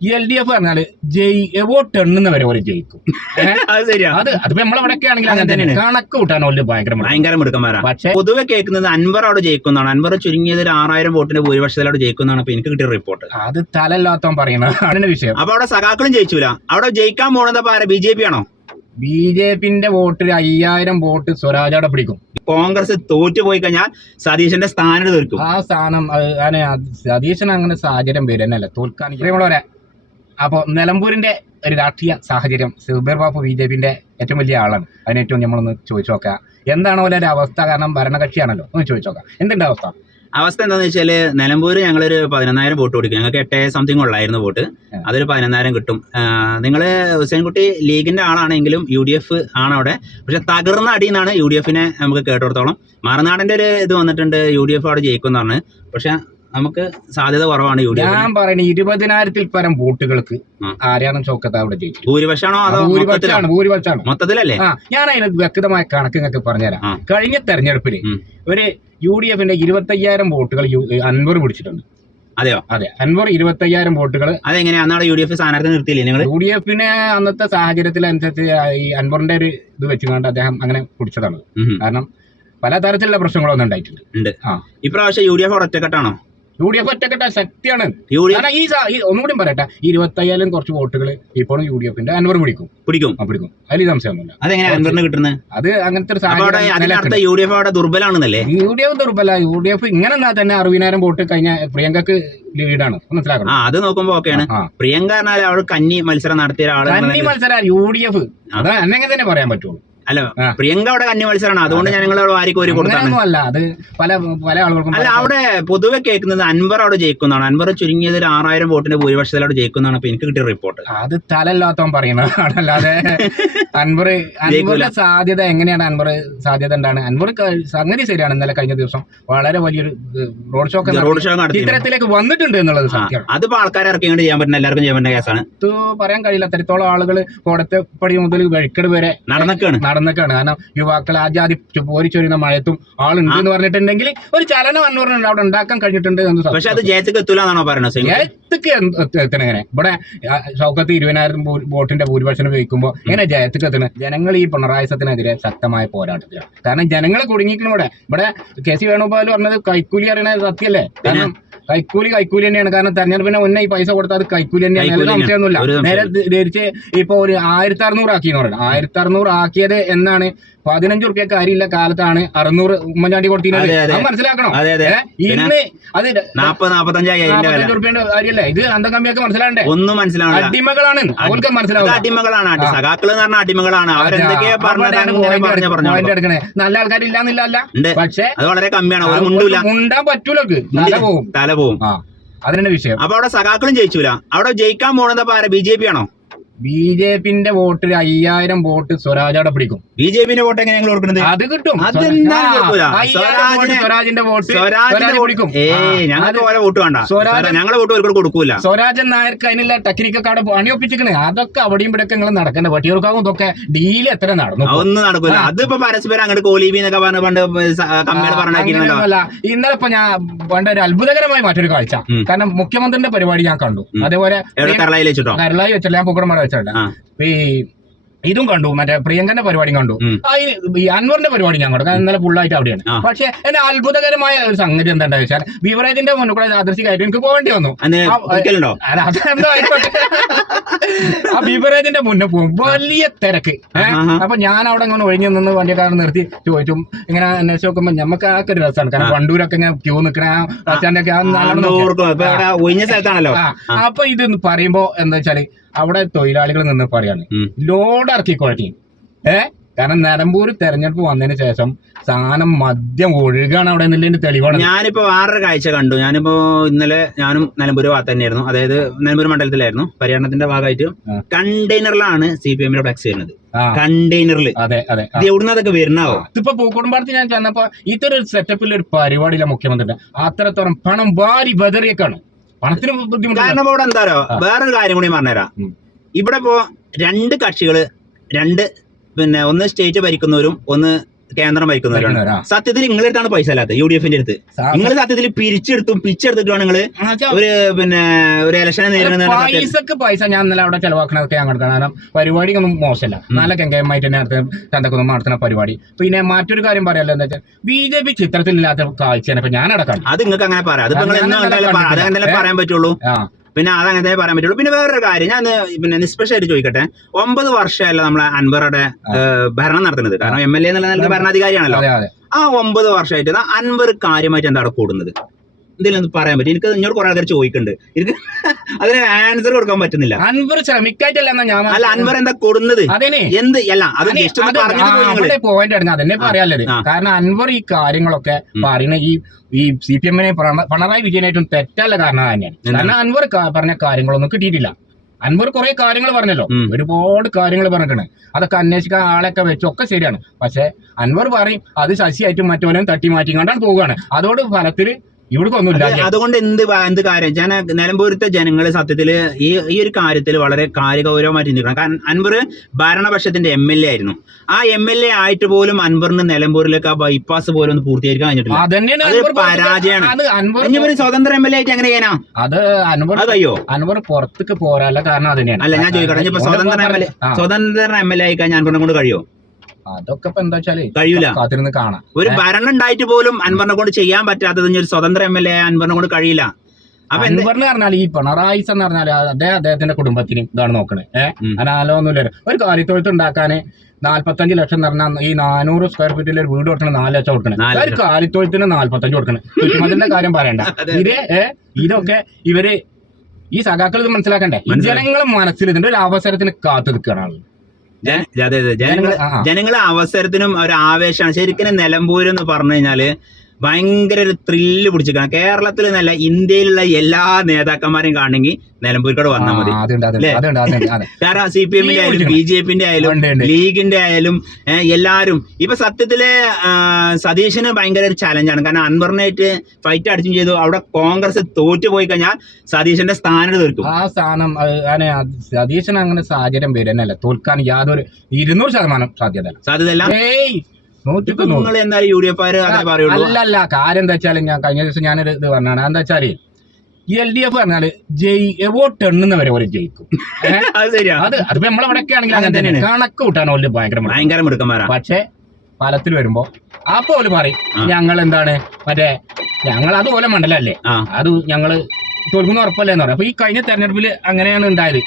ഈ L D F പറഞ്ഞാൽ ജയി vote എണ്ണുന്ന വരെ ഓര് ജയിക്കും? അത് അതിപ്പോ നമ്മളവിടെയൊക്കെ ആണെങ്കിൽ അങ്ങനെ തന്നെയാണ്. തന്നെ കണക്ക് കൂട്ടാൻ വലിയ ഭയങ്കര. ഭയങ്കര മിടുക്കന്മാരാ. പക്ഷെ പൊതുവെ കേൾക്കുന്നത് അൻവർ അവിടെ ജയിക്കുന്നതാണ് അൻവർ ചുരുങ്ങിയത് ഒരു ആറായിരം വോട്ടിന്റെ ഭൂരിപക്ഷത്തിലവിടെ ജയിക്കുന്നതാണ് ഇപ്പൊ എനിക്ക് കിട്ടിയ റിപ്പോർട്ട് അത് തലല്ലാത്തവൻ പറയുന്ന അതിന്റെ വിഷയം. അപ്പൊ അവിടെ സഖാക്കളും ജയിച്ചൂല. അവിടെ ജയിക്കാൻ പോണത് ആരാ? ബി ജെ പി ആണോ? ബി ജെ പിന്റെ വോട്ടിൽ അയ്യായിരം വോട്ട് സ്വരാജോടെ പിടിക്കും. കോൺഗ്രസ് തോറ്റു പോയി കഴിഞ്ഞാൽ സതീശന്റെ സ്ഥാനം തീർക്കും. ആ സ്ഥാനം അങ്ങനെ സതീശൻ അങ്ങനെ സാഹചര്യം വരുന്നല്ല തോൽക്കാൻ. അപ്പോൾ നിലമ്പൂരിന്റെ ഒരു രാഷ്ട്രീയ സാഹചര്യം സുബീർ ബാബു ബി ജെ പിന്റെ ഏറ്റവും വലിയ ആളാണ്. അതിനേറ്റവും നമ്മളൊന്ന് ചോദിച്ചു നോക്കുക എന്താണ് പോലെ ഒരു അവസ്ഥ? കാരണം ഭരണകക്ഷിയാണല്ലോ. ഒന്ന് ചോദിച്ചു നോക്കാം. എന്തുണ്ട് അവസ്ഥ? അവസ്ഥ എന്താന്ന് വെച്ചാൽ നിലമ്പൂർ ഞങ്ങളൊരു പതിനൊന്നായിരം വോട്ട് കൊടുക്കും. ഞങ്ങൾക്ക് എട്ടേ സംതിങ് ഉള്ളായിരുന്നു വോട്ട്. അതൊരു പതിനൊന്നായിരം കിട്ടും. നിങ്ങൾ ഹുസൈൻകുട്ടി ലീഗിന്റെ ആളാണെങ്കിലും യു ഡി എഫ് ആണ് അവിടെ. പക്ഷെ തകർന്ന അടിയെന്നാണ് യു ഡി എഫിനെ നമുക്ക് കേട്ടിടത്തോളം. മറുനാടിന്റെ ഒരു ഇത് വന്നിട്ടുണ്ട് യു ഡി എഫ് അവിടെ ജയിക്കും എന്ന് പറഞ്ഞ് പക്ഷെ നമുക്ക് സാധ്യത കുറവാണ് യു ഡി എഫ് ഞാൻ പറയുന്നത് ഇരുപതിനായിരത്തിൽ പരം വോട്ടുകൾക്ക് ആരാണ് ആര്യാണം ചോക്കത്ത് അവിടെ ജയിച്ചു ഭൂരിപക്ഷമാണോ അതോ? ഭൂരിപക്ഷമാണ് ഭൂരിപക്ഷമാണ്. മൊത്തത്തിലല്ലേ? ഞാൻ അതിന് വ്യക്തമായ കണക്ക് നിങ്ങൾക്ക് പറഞ്ഞുതരാം കഴിഞ്ഞ തെരഞ്ഞെടുപ്പിൽ ഒരു യു ഡി എഫിന്റെ ഇരുപത്തയ്യായിരം വോട്ടുകൾ അൻവർ പിടിച്ചിട്ടുണ്ട്. അതെയോ? അതെ അൻവർ ഇരുപത്തയ്യായിരം വോട്ടുകൾ അതെങ്ങനെയാ? അന്നാണ് യു ഡി എഫ് സ്ഥാനാർത്ഥി നിർത്തിയില്ലേ നിങ്ങൾ യു ഡി എഫിന് അന്നത്തെ സാഹചര്യത്തിലനുസരിച്ച് ഈ അൻവറിന്റെ ഒരു ഇത് വെച്ചുകൊണ്ട് അദ്ദേഹം അങ്ങനെ പിടിച്ചതാണ്. കാരണം പല തരത്തിലുള്ള പ്രശ്നങ്ങളൊന്നും ഉണ്ടായിട്ടുണ്ട്. ഇപ്രാവശ്യം യു ഡി എഫ് ഒറ്റക്കെട്ടാണോ യു ഡി എഫ് ഒറ്റക്കെട്ട ശക്തിയാണ്. കാരണം ഈ ഒന്നുകൂടി പറയട്ടെ. ഇരുപത്തി ഇരുപത്തയ്യായിരം കുറച്ച് വോട്ടുകൾ ഇപ്പോഴും യു ഡി എഫിന്റെ അൻവർ പിടിക്കും. പിടിക്കും. പിടിക്കും. അതിൽ സംശയമൊന്നുമില്ല. കിട്ടുന്നത്? അത് അങ്ങനത്തെ ഒരു സാഹചര്യം യു ഡി എഫ് അവിടെ ദുർബലാണെന്നല്ലേ? യു ഡി എഫ് ദുർബല. യു ഡി എഫ് ഇങ്ങനെ നിന്നാ തന്നെ അറുപതിനായിരം വോട്ട് കഴിഞ്ഞ പ്രിയങ്കക്ക് ലീഡാണ്. മനസ്സിലാക്കണം. അത് നോക്കുമ്പോ ഓക്കെയാണ്. പ്രിയങ്ക എന്നാൽ അവൾ കന്നി മത്സരം നടത്തിയ ആളാണ് കന്നി മത്സരം യു ഡി എഫ്. അത് അങ്ങനെ തന്നെ പറയാൻ പറ്റുള്ളൂ. അല്ല. പ്രിയങ്ക അവിടെ കന്നി മത്സരമാണ് അതുകൊണ്ട് ഞാൻ നിങ്ങളവിടെ വാരിക്ക് ഒരു കൊടുത്താണ്. അല്ല. അത് പല പല ആളുകൾക്കും അല്ല പല- അവിടെ പൊതുവെ കേൾക്കുന്നത് അൻവർ അവിടെ ജയിക്കുന്നതാണ്. അൻവർ ചുരുങ്ങിയത് ഒരു ആറായിരം വോട്ടിന്റെ ഭൂരിപക്ഷത്തിൽ അവിടെ ജയിക്കുന്നതാണ്. അപ്പൊ എനിക്ക് കിട്ടിയ റിപ്പോർട്ട് അത് തലല്ലാത്തവൻ പറയണതാണ് അല്ലാതെ അൻവർ അൻവറിന്റെ സാധ്യത എങ്ങനെയാണ് അൻവർ സാധ്യത എന്താണ്? അൻവർ സംഗതി ശരിയാണ് ഇന്നലെ കഴിഞ്ഞ ദിവസം വളരെ വലിയൊരു റോഡ് ഷോ റോഡ് ഷോ ഇത്തരത്തിലേക്ക് വന്നിട്ടുണ്ട് എന്നുള്ളത് സത്യമാണ് അതിപ്പോ ആൾക്കാരെ ഇറക്കിക്കൊണ്ട് ചെയ്യാൻ പറ്റുന്ന എല്ലാവർക്കും ചെയ്യാൻ പറ്റുന്ന കേസാണ് പറയാൻ കഴിയില്ല. അത്രത്തോളം ആളുകൾ കോടത്തെ പടി മുതൽ വഴിക്കട് വരെ നടന്നൊക്കെയാണ്. നടന്നൊക്കെയാണ് കാരണം യുവാക്കൾ ആ ജാതി പോരിച്ചൊരിയുന്ന മഴയത്തും ആളുണ്ട് എന്ന് പറഞ്ഞിട്ടുണ്ടെങ്കിൽ ഒരു ചലനം എന്ന് അന്നൂറിനുണ്ട്. അവിടെ ഉണ്ടാക്കാൻ കഴിഞ്ഞിട്ടുണ്ട് എന്ന് സത്യം. പക്ഷെ അത് ജയത്തേക്ക് എത്തൂലെന്നാണോ പറയുന്നത് ജയത്തിക്ക് എത്തണെങ്ങനെ ഇവിടെ ഷൗക്കത്ത് ഇരുപതിനായിരം ബോട്ടിന്റെ വോട്ടിന്റെ ഭൂരിപക്ഷം ഉപയോഗിക്കുമ്പോൾ ഇങ്ങനെ ജയത്തിക്ക് എത്തണ. ജനങ്ങൾ ഈ പിണറായി സത്തിനെതിരെ ശക്തമായ പോരാട്ടത്തിലാണ്. കാരണം ജനങ്ങൾ കുടുങ്ങിക്കണം ഇവിടെ. ഇവിടെ കെ സി വേണുഗോപാൽ പറഞ്ഞത് കൈക്കൂലി അറിയണ സത്യല്ലേ? കാരണം കൈക്കൂലി കൈക്കൂലി തന്നെയാണ്. കാരണം തെരഞ്ഞെടുപ്പിന് മുന്നേ ഈ പൈസ കൊടുത്താൽ കൈക്കൂലി തന്നെയാണ്. അതിൽ സംശയമൊന്നുമില്ല. നേരെ ധരിച്ച് ഇപ്പൊ ഒരു ആയിരത്തി അറുന്നൂറ് ആക്കി എന്ന് പറയുന്നത് ആയിരത്തി അറുന്നൂറ് ആക്കിയത് എന്നാണ് പതിനഞ്ച് റുപ്യക്ക് അരിയില്ല കാലത്താണ് അറുന്നൂറ് ഉമ്മൻചാണ്ടി കൊടുത്തിരുന്നത്. അതെ, മനസ്സിലാക്കണം? ഇന്ന് അത് നാപ്പത് നാപ്പത്തഞ്ചായി അതിന്റെ റുപ്യന്റെ കാര്യല്ലേ? ഇത് അന്ത കമ്മിയൊക്കെ മനസ്സിലാണ്ടേ ഒന്നും മനസ്സിലാവില്ല അടിമകളാണ്. അവർക്ക് മനസ്സിലാവും അടിമകളാണ് അടി- സഖാക്കൾ എന്ന് പറഞ്ഞ അടിമകളാണ്. അവരെന്തൊക്കെയാ പറഞ്ഞു എടുക്കണേ? നല്ല ആൾക്കാരില്ലാന്നില്ല പക്ഷേ അത് വളരെ കമ്മിയാണ്. ഒരു മുണ്ടൂല മുണ്ടാൻ പറ്റൂലക്ക് തല പോവും. തല പോവും. ആ. അതിനാണ് വിഷയം. അപ്പൊ അവിടെ സഖാക്കളും ജയിച്ചൂല. അവിടെ ജയിക്കാൻ പോണത് ആരാ? ബി ജെ പി ആണോ? ബി ജെ പിന്റെ വോട്ടിൽ അയ്യായിരം വോട്ട് സ്വരാജോടെ പിടിക്കും. ബി ജെ പിന്റെ വോട്ട് എങ്ങനെ ഞങ്ങൾ കൊടുക്കുന്നത്? അത് കിട്ടും. സ്വരാജിന്റെ വോട്ട് സ്വരാജിന്റെ സ്വരാജ് വോട്ട് പിടിക്കും. ഞങ്ങൾക്ക് ഓരോ വോട്ട് വേണ്ട. സ്വരാജ് ഞങ്ങളെ വോട്ട് കൊടുക്കൂല. സ്വരാജൻ നായർക്ക് അതിനുള്ള ടെക്നിക്കൊക്കെ അവിടെ പണി ഒപ്പിച്ചിക്കണേ അതൊക്കെ അവിടെയും ഇവിടെ നിങ്ങൾ നടക്കേണ്ട. വട്ടിയൂർക്കാവും ഇതൊക്കെ ഡീൽ എത്ര നടന്നു ഒന്നും നടക്കൂല. അതിപ്പോ പരസ്പരം അങ്ങോട്ട് കോലീബി എന്നൊക്കെ പറഞ്ഞ പണ്ട് പറഞ്ഞാക്കിയിരുന്നല്ലോ ഇന്നലെ ഇപ്പൊ ഞാൻ പണ്ട് ഒരു അത്ഭുതകരമായ മറ്റൊരു കാഴ്ച. കാരണം മുഖ്യമന്ത്രിന്റെ പരിപാടി ഞാൻ കണ്ടു. അതേപോലെ കരളായി വെച്ചിട്ടോ? കരളായി വെച്ചിട്ടില്ല ഞാൻ പൂക്കടമട ആ. ഈ ഇതും കണ്ടു മറ്റേ പ്രിയങ്കന്റെ പരിപാടി കണ്ടു. ഈ അൻവറിന്റെ പരിപാടി ഞാൻ കണ്ടു. ഇന്നലെ ഫുള്ളായിട്ട് അവിടെയാണ്. പക്ഷെ എന്റെ അത്ഭുതകരമായ ഒരു സംഗതി എന്താ വെച്ചാൽ വിവരത്തിന്റെ മുന്നിൽ കൂടെ ആദർശിക്കായിട്ട് എനിക്ക് പോകേണ്ടി വന്നു. അതെന്തോ ആയിക്കോട്ടെ. ആ ബിവറേജിന്റെ മുന്നേ പോകും. വലിയ തിരക്ക്? അപ്പൊ ഞാൻ അവിടെ അങ്ങനെ ഒഴിഞ്ഞു നിന്ന് വണ്ടിക്കാരൻ നിർത്തി ചോദിച്ചു ഇങ്ങനെ അന്വേഷിച്ച് നോക്കുമ്പോ നമുക്ക് ആക്കെ ഒരു രസമാണ്. കാരണം വണ്ടൂരൊക്കെ ഇങ്ങനെ ക്യൂ നിൽക്കണ ബസ് സ്റ്റാൻഡൊക്കെ ഒഴിഞ്ഞ സ്ഥലത്താണല്ലോ. അപ്പൊ ഇത് പറയുമ്പോ എന്താ വെച്ചാൽ അവിടെ തൊഴിലാളികൾ നിന്ന് പറയാണ് ലോഡ് ഇറക്കി കുഴക്കി ഏ? കാരണം നിലമ്പൂർ തെരഞ്ഞെടുപ്പ് വന്നതിന് ശേഷം സാധനം മദ്യം ഒഴുകാണ് അവിടെ എന്നുള്ളതിന്റെ തെളിവാണ്. ഞാനിപ്പോ വേറൊരു കാഴ്ച കണ്ടു. ഞാനിപ്പോ ഇന്നലെ ഞാനും നിലമ്പൂർ ഭാഗത്ത് തന്നെയായിരുന്നു. അതായത് നിലമ്പൂർ മണ്ഡലത്തിലായിരുന്നു. പര്യടനത്തിന്റെ ഭാഗമായിട്ട് കണ്ടെയ്നറിലാണ് സി പി എമ്മിന്റെ ഫ്ലക്സ് ചെയ്യുന്നത്. കണ്ടെയ്നറിൽ അതെ അതെ എവിടുന്ന് അതൊക്കെ വരുന്നാവോ? ഇതിപ്പോ പൂക്കോടുംപാടത്ത് ഞാൻ ചെന്നപ്പോ ഇത്തരം ഒരു സെറ്റപ്പിൽ ഒരു പരിപാടിയില്ല മുഖ്യമന്ത്രി അത്രത്തോളം പണം വാരി ബദറിയൊക്കെയാണ് പണത്തിന് കാരണം ഇവിടെ എന്താരോ. വേറൊരു കാര്യം കൂടി പറഞ്ഞുതരാം. ഇവിടെ ഇപ്പോ രണ്ട് കക്ഷികൾ രണ്ട് പിന്നെ ഒന്ന് സ്റ്റേറ്റ് ഭരിക്കുന്നവരും ഒന്ന് കേന്ദ്രം വഹിക്കുന്നവരാണ്. സത്യത്തിൽ നിങ്ങളുടെ അടുത്താണ് പൈസ അല്ലാത്ത യു ഡി എഫിന്റെ അടുത്ത് നിങ്ങൾ സത്യത്തിൽ പിരിച്ചെടുത്തും പിച്ചെടുത്തിട്ടുമാണ് നിങ്ങൾ ഒരു പിന്നെ ഒരു ഇലക്ഷനെ നേരിടുന്ന പൈസക്ക് പൈസ ഞാൻ ഇന്നലെ അവിടെ ചെലവാക്കണതൊക്കെ ഞാൻ കണക്കാണ് കാരണം പരിപാടി ഒന്നും മോശമല്ല നല്ല കെങ്കയമായിട്ട് തന്നെ അടുത്ത് ചന്തക്കൊന്നും നടത്തുന്ന പരിപാടി. പിന്നെ മറ്റൊരു കാര്യം പറയാലോ എന്താ വെച്ചാൽ ബി ജെ പി ചിത്രത്തിലില്ലാത്ത കാഴ്ചയാണ് ഇപ്പൊ ഞാൻ അടക്കാം അത് നിങ്ങൾക്ക് അങ്ങനെ പറയാം. പറയാൻ പറ്റുള്ളൂ. പിന്നെ അത് അങ്ങനെ തന്നെ പറയാൻ പറ്റുള്ളൂ. പിന്നെ വേറൊരു കാര്യം ഞാൻ പിന്നെ നിഷ്പക്ഷമായിട്ട് ചോദിക്കട്ടെ. ഒമ്പത് വർഷമല്ല നമ്മളെ അൻവറുടെ ഭരണം നടത്തുന്നത്? കാരണം എം എൽ എ എന്നുള്ള നിലയ്ക്ക് ഭരണാധികാരിയാണല്ലോ. ആ ഒമ്പത് വർഷമായിട്ട് അൻവർ കാര്യമായിട്ട് എന്താണ് കൂടുന്നത്? എന്തെങ്കിലും പറയാൻ പറ്റും. എനിക്ക് എന്നോട് കുറെ ആൾക്കാർ ചോദിക്കുന്നുണ്ട് എനിക്ക് അതിന് ആൻസർ കൊടുക്കാൻ പറ്റുന്നില്ല. അൻവർ ശ്രമിക്കായിട്ടല്ല ഞാൻ അല്ല അൻവർ എന്താ കൊടുന്നത്? എന്ത്? അല്ല അത് പോയിന്റ് അതന്നെ പറയാനുള്ളത്. കാരണം അൻവർ ഈ കാര്യങ്ങളൊക്കെ. പറയുന്ന ഈ ഈ സി പി എമ്മിനെ പിണറായി വിജയനായിട്ടും തെറ്റല്ല കാരണം തന്നെയാണ്. കാരണം അൻവർ പറഞ്ഞ കാര്യങ്ങളൊന്നും കിട്ടിയിട്ടില്ല. അൻവർ കുറെ കാര്യങ്ങൾ പറഞ്ഞല്ലോ. ഒരുപാട് കാര്യങ്ങൾ പറഞ്ഞിട്ടാണ് അതൊക്കെ അന്വേഷിക്കാൻ ആളൊക്കെ വെച്ചൊക്കെ ശരിയാണ്. പക്ഷെ അൻവർ പറയും അത് ശശിയായിട്ടും മറ്റോലും തട്ടി മാറ്റിക്കൊണ്ടാണ് പോവുകയാണ്. അതോട് ഫലത്തിൽ ഒന്നുമില്ല അതുകൊണ്ട് എന്ത് എന്ത് കാര്യം? ഞാൻ നിലമ്പൂരത്തെ ജനങ്ങൾ സത്യത്തിൽ ഈ ഈ ഒരു കാര്യത്തിൽ വളരെ കാര്യഗൗരവമായി ചിന്തിക്കണം. കാരണം അൻവർ ഭരണപക്ഷത്തിന്റെ എം എൽ എ ആയിരുന്നു. ആ എം എൽ എ ആയിട്ട് പോലും അൻവറിന് നിലമ്പൂരിലേക്ക് ആ ബൈപ്പാസ് പോലും ഒന്ന് പൂർത്തീകരിക്കാൻ കഴിഞ്ഞിട്ടില്ല. അതന്നെയാണ്. പരാജയമാണ്. ഒരു സ്വതന്ത്ര എം എൽ എ ആയിട്ട് എങ്ങനെ ചെയ്യാനാ? അത് അൻവർ അതയ്യോ അൻപർ അൻവർ പുറത്തേക്ക് പോരാനുള്ള കാരണം അത് തന്നെയാണ്. അല്ല ഞാൻ ചോദിക്കട്ടെ. സ്വതന്ത്ര എം എൽ എ സ്വതന്ത്ര എം എൽ എ ആയി കഴിഞ്ഞാൽ അൻവറിനെ കൊണ്ട് കഴിയോ? അതൊക്കെ ഇപ്പൊ എന്താ വെച്ചാൽ കഴിയൂല. കാത്തിരുന്ന് കാണാം. ഒരു ഭരണം ഉണ്ടായിട്ട് പോലും അൻവറിനെ കൊണ്ട് ചെയ്യാൻ പറ്റാത്തത് ഒരു സ്വതന്ത്ര എം എൽ എ അൻവറിനെ കൊണ്ട് കഴിയില്ല. അപ്പൊ എന്ത് അൻവറിന് പറഞ്ഞാൽ ഈ പിണറായി എന്ന് പറഞ്ഞാൽ അദ്ദേഹം അദ്ദേഹത്തിന്റെ കുടുംബത്തിന് ഇതാണ് നോക്കണേ. ഏഹ്. അനാലോന്നുമില്ല ഒരു കാര്യത്തൊഴുത്ത് ഉണ്ടാക്കാന് നാല്പത്തഞ്ച് ലക്ഷം എന്ന് പറഞ്ഞാൽ ഈ നാനൂറ് സ്ക്വയർ ഫീറ്റിൽ ഒരു വീട് കൊടുക്കണം നാല് ലക്ഷം കൊടുക്കണം. ഒരു കാലിത്തൊഴുത്തിന് നാല്പത്തഞ്ച് കൊടുക്കണം. ചുറ്റുമതിന്റെ കാര്യം പറയണ്ട. ഇത് ഇതേ ഇതൊക്കെ ഇവർ ഈ സഖാക്കൾ ഇത് മനസ്സിലാക്കണ്ടേ. ജനങ്ങളെ മനസ്സിൽ ഇതിന്റെ ഒരു അവസരത്തിന് കാത്തു നിൽക്കുകയാണ് ജനങ്ങളെ അവസരത്തിനും ഒരു ആവേശമാണ്. ശരിക്കും നിലമ്പൂര് എന്ന് പറഞ്ഞു കഴിഞ്ഞാൽ ഭയങ്കര ഒരു ത്രില്ല് പിടിച്ചിരിക്കണം കേരളത്തിൽ നല്ല ഇന്ത്യയിലുള്ള എല്ലാ നേതാക്കന്മാരെയും കാണണമെങ്കിൽ നിലമ്പൂരിക്കോട് വന്നാൽ മതി. കാരണം സി പി എമ്മിന്റെ ആയാലും ബി ജെ പിന്റെ ആയാലും. ലീഗിന്റെ ആയാലും എല്ലാവരും എല്ലാരും. ഇപ്പൊ സത്യത്തിൽ സതീശന് ഭയങ്കര ഒരു ചലഞ്ചാണ് കാരണം അൻവറിനായിട്ട് ഫൈറ്റ് അടിച്ചും ചെയ്തു. അവിടെ കോൺഗ്രസ് തോറ്റു പോയി കഴിഞ്ഞാൽ സതീശന്റെ സ്ഥാനം തീർക്കും. ആ സ്ഥാനം സതീശൻ അങ്ങനെ സാഹചര്യം വരുന്നല്ല തോൽക്കാൻ യാതൊരു ഇരുന്നൂറ് ശതമാനം സാധ്യത സാധ്യതയല്ല? നിങ്ങൾ അല്ല യു ഡി എഫ് അല്ലല്ല കാര്യം എന്താ വെച്ചാൽ ഞാൻ കഴിഞ്ഞ ദിവസം ഞാനൊരു ഇത് പറഞ്ഞാണ്. എന്താ വെച്ചാൽ എൽ ഡി എഫ് പറഞ്ഞാൽ ജയ് വോട്ട് എണ്ണുന്നവരെ ഒരു ജയിക്കും. അത് അതിപ്പോ നമ്മളവിടെയൊക്കെ ആണെങ്കിൽ അങ്ങനെ തന്നെയാണ്. കണക്ക് കൂട്ടാൻ ഓൽ ഭയങ്കര. ഭയങ്കര മിടുക്കന്മാരാണ് പക്ഷെ ഫലത്തിൽ വരുമ്പോ അപ്പൊ ഓൽ പറയും ഞങ്ങൾ എന്താണ് മറ്റേ ഞങ്ങൾ അതുപോലെ മണ്ഡലല്ലേ? അത് ഞങ്ങൾ തോൽക്കുന്ന ഉറപ്പല്ലേ എന്ന് പറയാം. അപ്പൊ ഈ കഴിഞ്ഞ തെരഞ്ഞെടുപ്പിൽ അങ്ങനെയാണ് ഉണ്ടായത്.